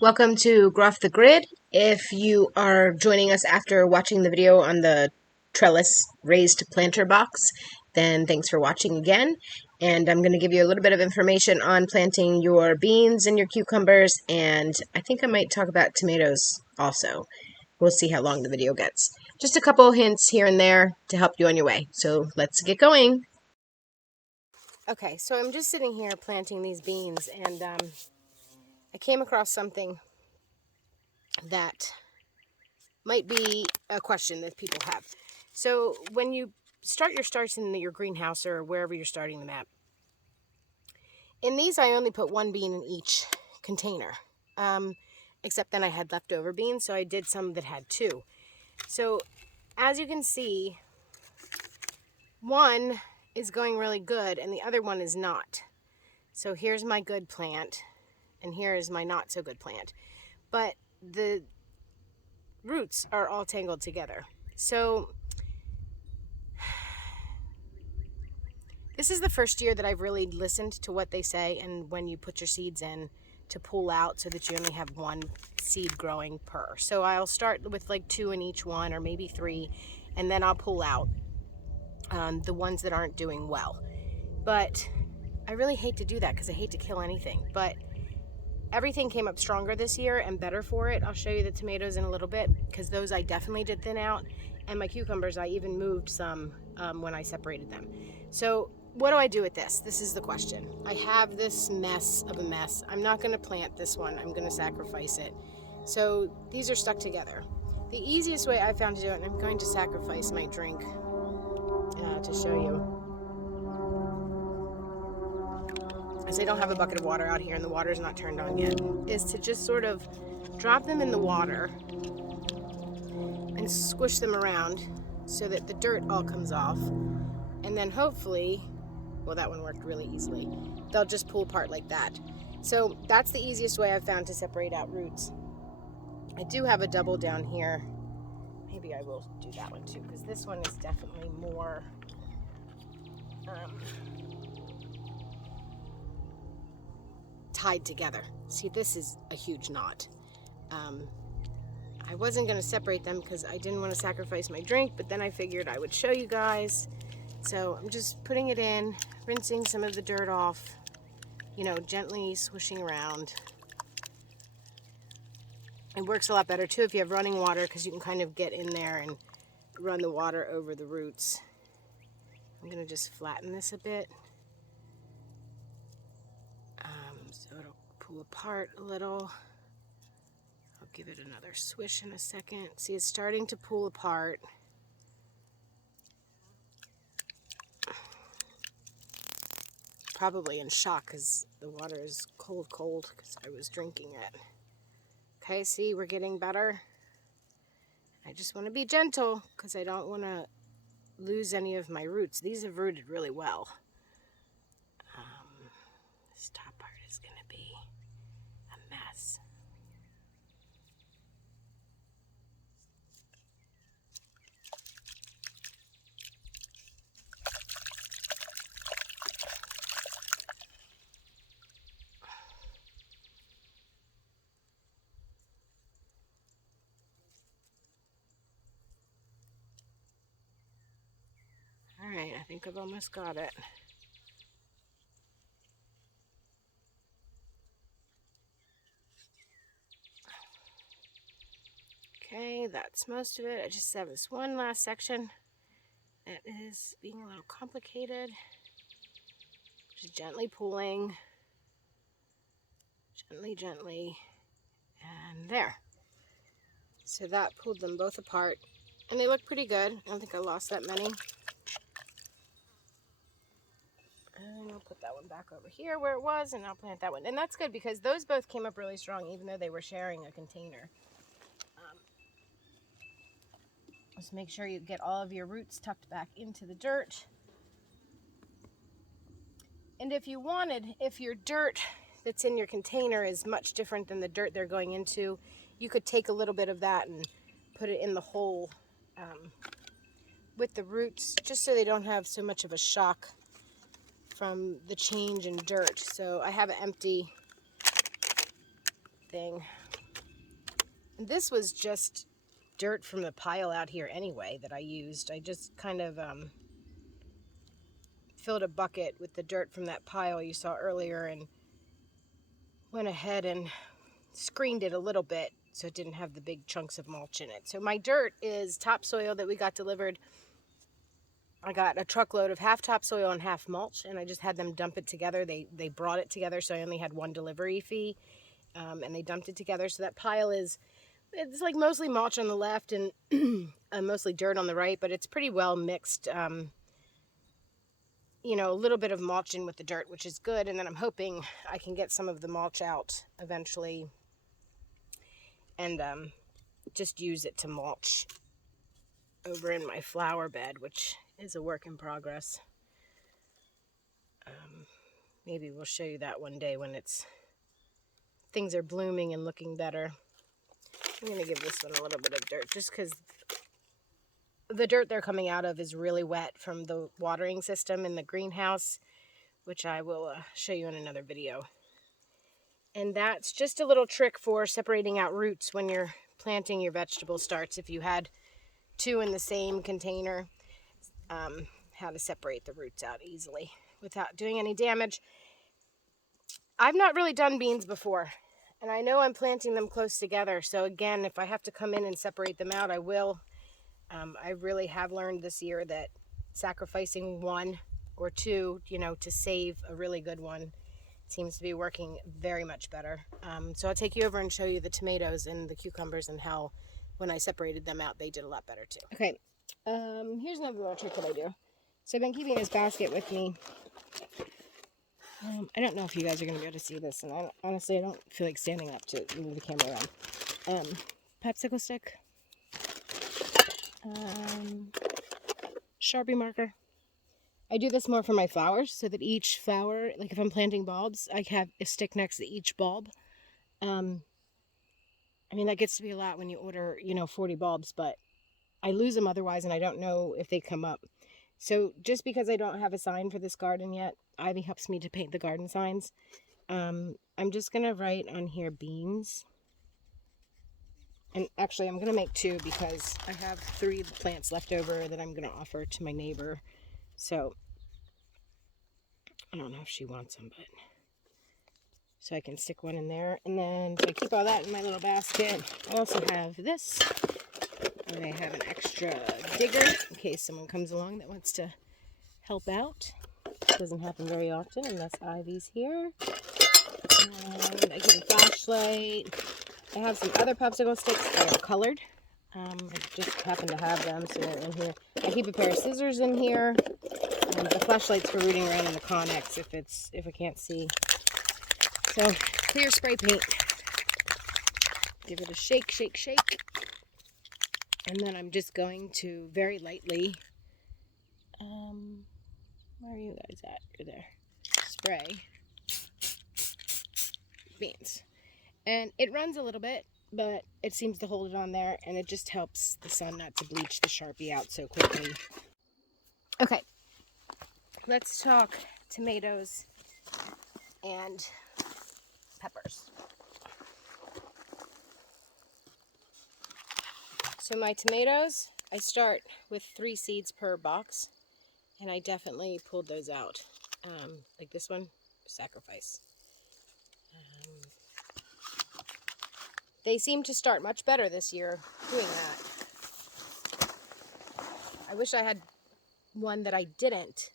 Welcome to GROFT the Grid. If you are joining us after watching the video on the trellis raised planter box, then thanks for watching again. And I'm going to give you a little bit of information on planting your beans and your cucumbers, and I think I might talk about tomatoes also. We'll see how long the video gets. Just a couple hints here and there to help you on your way. So let's get going. Okay, so I'm just sitting here planting these beans, and I came across something that might be a question that people have. So when you start your starts in your greenhouse or wherever you're starting them at, in these I only put one bean in each container, except then I had leftover beans, so I did some that had two. So as you can see, one is going really good and the other one is not. So here's my good plant and here is my not so good plant. But the roots are all tangled together. So this is the first year that I've really listened to what they say, and when you put your seeds in, to pull out so that you only have one seed growing per. So I'll start with like 2 in each one, or maybe 3, and then I'll pull out the ones that aren't doing well. But I really hate to do that because I hate to kill anything. But everything came up stronger this year and better for it. I'll show you the tomatoes in a little bit because those I definitely did thin out. And my cucumbers, I even moved some when I separated them. So what do I do with this? This is the question. I have this mess of a mess. I'm not going to plant this one. I'm going to sacrifice it. So these are stuck together. The easiest way I found to do it, and I'm going to sacrifice my drink to show you, as I don't have a bucket of water out here and the water's not turned on yet, is to just sort of drop them in the water and squish them around so that the dirt all comes off. And then hopefully, well, that one worked really easily, they'll just pull apart like that. So that's the easiest way I've found to separate out roots. I do have a double down here. Maybe I will do that one too, because this one is definitely more tied together. See, this is a huge knot. I wasn't going to separate them because I didn't want to sacrifice my drink, but then I figured I would show you guys. So I'm just putting it in, rinsing some of the dirt off, you know, gently swishing around. It works a lot better too if you have running water, because you can kind of get in there and run the water over the roots. I'm going to just flatten this a bit so it'll pull apart a little. I'll give it another swish in a second. See, it's starting to pull apart. Probably in shock because the water is cold because I was drinking it. Okay, see, we're getting better. I just want to be gentle because I don't want to lose any of my roots. These have rooted really well. This top part is going to be a mess. All right, I think I've almost got it. Okay, that's most of it. I just have this one last section that is being a little complicated. Just gently pulling, gently, and there. So that pulled them both apart, and they look pretty good. I don't think I lost that many. And I'll put that one back over here where it was, and I'll plant that one. And that's good because those both came up really strong, even though they were sharing a container. Just make sure you get all of your roots tucked back into the dirt. And if you wanted, if your dirt that's in your container is much different than the dirt they're going into, you could take a little bit of that and put it in the hole with the roots, just so they don't have so much of a shock from the change in dirt. So I have an empty thing. And this was just dirt from the pile out here anyway that I used. I just kind of filled a bucket with the dirt from that pile you saw earlier and went ahead and screened it a little bit so it didn't have the big chunks of mulch in it. So my dirt is topsoil that we got delivered. I got a truckload of half topsoil and half mulch, and I just had them dump it together. They brought it together, so I only had one delivery fee, and they dumped it together. So that pile it's like mostly mulch on the left and mostly dirt on the right, but it's pretty well mixed. You know, a little bit of mulch in with the dirt, which is good. And then I'm hoping I can get some of the mulch out eventually and just use it to mulch over in my flower bed, which is a work in progress. Maybe we'll show you that one day when things are blooming and looking better. I'm going to give this one a little bit of dirt just because the dirt they're coming out of is really wet from the watering system in the greenhouse, which I will show you in another video. And that's just a little trick for separating out roots when you're planting your vegetable starts. If you had two in the same container, how to separate the roots out easily without doing any damage. I've not really done beans before, and I know I'm planting them close together. So again, if I have to come in and separate them out, I will. I really have learned this year that sacrificing one or two, you know, to save a really good one seems to be working very much better. So I'll take you over and show you the tomatoes and the cucumbers and how when I separated them out, they did a lot better too. Okay, here's another little trick that I do. So I've been keeping this basket with me. I don't know if you guys are going to be able to see this, and honestly, I don't feel like standing up to move the camera around. Popsicle stick. Sharpie marker. I do this more for my flowers so that each flower, like if I'm planting bulbs, I have a stick next to each bulb. I mean, that gets to be a lot when you order, 40 bulbs, but I lose them otherwise and I don't know if they come up. So just because I don't have a sign for this garden yet, Ivy helps me to paint the garden signs. I'm just going to write on here beans. And actually, I'm going to make two because I have 3 plants left over that I'm going to offer to my neighbor. So, I don't know if she wants them, but... So I can stick one in there. And then, so I keep all that in my little basket. I also have this. And I have an extra digger in case someone comes along that wants to help out. Doesn't happen very often unless Ivy's here. And I keep a flashlight. I have some other popsicle sticks that are colored. I just happen to have them, so they're in here. I keep a pair of scissors in here. And the flashlight's for rooting around in the Connex if I can't see. So, clear spray paint. Give it a shake, shake, shake. And then I'm just going to very lightly, where are you guys at? You're there. Spray beans. And it runs a little bit, but it seems to hold it on there, and it just helps the sun not to bleach the Sharpie out so quickly. Okay, let's talk tomatoes and peppers. So my tomatoes, I start with 3 seeds per box, and I definitely pulled those out. Like this one, sacrifice. They seem to start much better this year doing that. I wish I had one that I didn't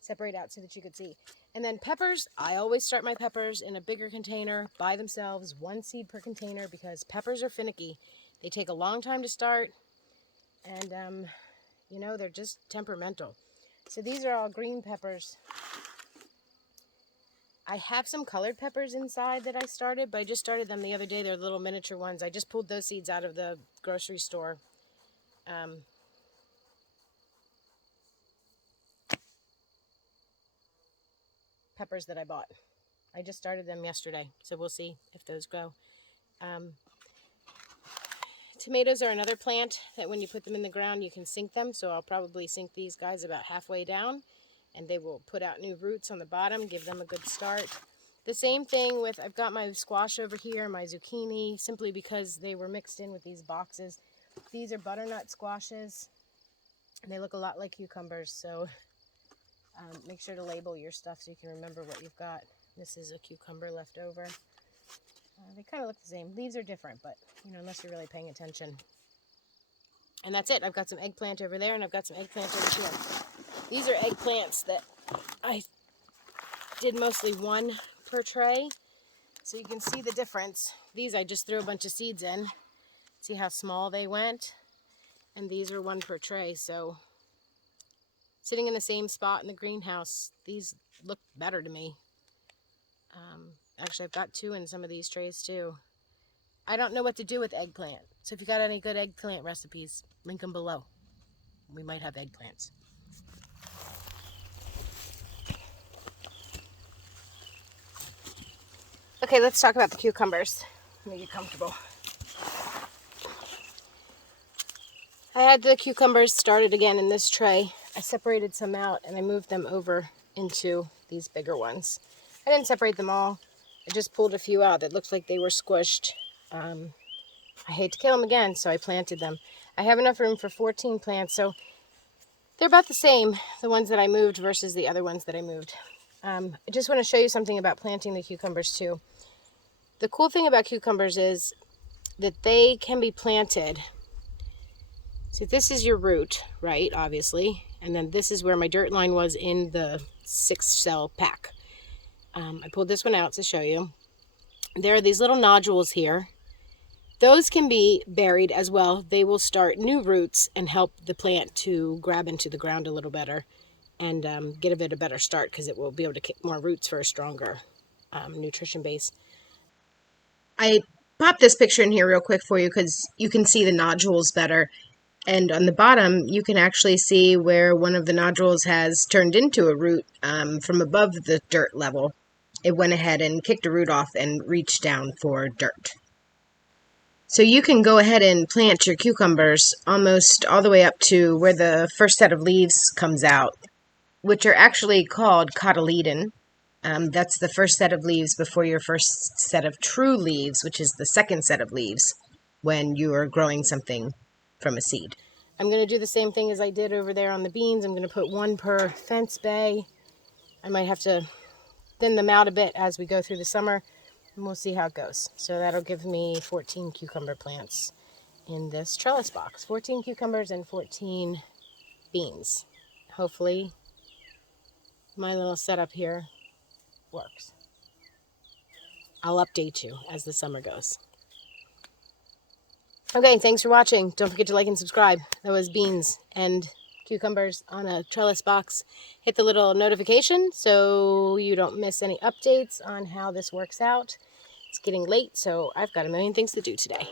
separate out so that you could see. And then peppers, I always start my peppers in a bigger container by themselves, 1 seed per container, because peppers are finicky. They take a long time to start, and they're just temperamental. So these are all green peppers. I have some colored peppers inside that I started, but I just started them the other day. They're little miniature ones. I just pulled those seeds out of the grocery store. Peppers that I bought. I just started them yesterday, so we'll see if those grow. Tomatoes are another plant that when you put them in the ground, you can sink them. So I'll probably sink these guys about halfway down, and they will put out new roots on the bottom, give them a good start. The same thing with, I've got my squash over here, my zucchini, simply because they were mixed in with these boxes. These are butternut squashes, and they look a lot like cucumbers, so make sure to label your stuff so you can remember what you've got. This is a cucumber left over. They kind of look the same. Leaves are different, but unless you're really paying attention. And that's it. I've got some eggplant over there, and I've got some eggplant over here. These are eggplants that I did mostly one per tray, so you can see the difference. These I just threw a bunch of seeds in. See how small they went? And these are one per tray, so sitting in the same spot in the greenhouse, these look better to me. Actually, I've got 2 in some of these trays too. I don't know what to do with eggplant, so if you got any good eggplant recipes, link them below. We might have eggplants. Okay, let's talk about the cucumbers. Let me get comfortable. I had the cucumbers started again in this tray. I separated some out and I moved them over into these bigger ones. I didn't separate them all. I just pulled a few out that looked like they were squished. I hate to kill them again, so I planted them. I have enough room for 14 plants, so they're about the same, the ones that I moved versus the other ones that I moved. I just want to show you something about planting the cucumbers too. The cool thing about cucumbers is that they can be planted. So this is your root, right, obviously, and then this is where my dirt line was in the 6-cell pack. I pulled this one out to show you. There are these little nodules here. Those can be buried as well. They will start new roots and help the plant to grab into the ground a little better and get a bit of better start, because it will be able to kick more roots for a stronger nutrition base. I popped this picture in here real quick for you because you can see the nodules better. And on the bottom, you can actually see where one of the nodules has turned into a root from above the dirt level. It went ahead and kicked a root off and reached down for dirt. So you can go ahead and plant your cucumbers almost all the way up to where the first set of leaves comes out, which are actually called cotyledon. That's the first set of leaves before your first set of true leaves, which is the second set of leaves when you are growing something from a seed. I'm going to do the same thing as I did over there on the beans. I'm going to put 1 per fence bay. I might have to thin them out a bit as we go through the summer, and we'll see how it goes. So that'll give me 14 cucumber plants in this trellis box. 14 cucumbers and 14 beans. Hopefully my little setup here works. I'll update you as the summer goes. Okay, thanks for watching. Don't forget to like and subscribe. That was beans and cucumbers on a trellis box. Hit the little notification so you don't miss any updates on how this works out. It's getting late, so I've got a million things to do today.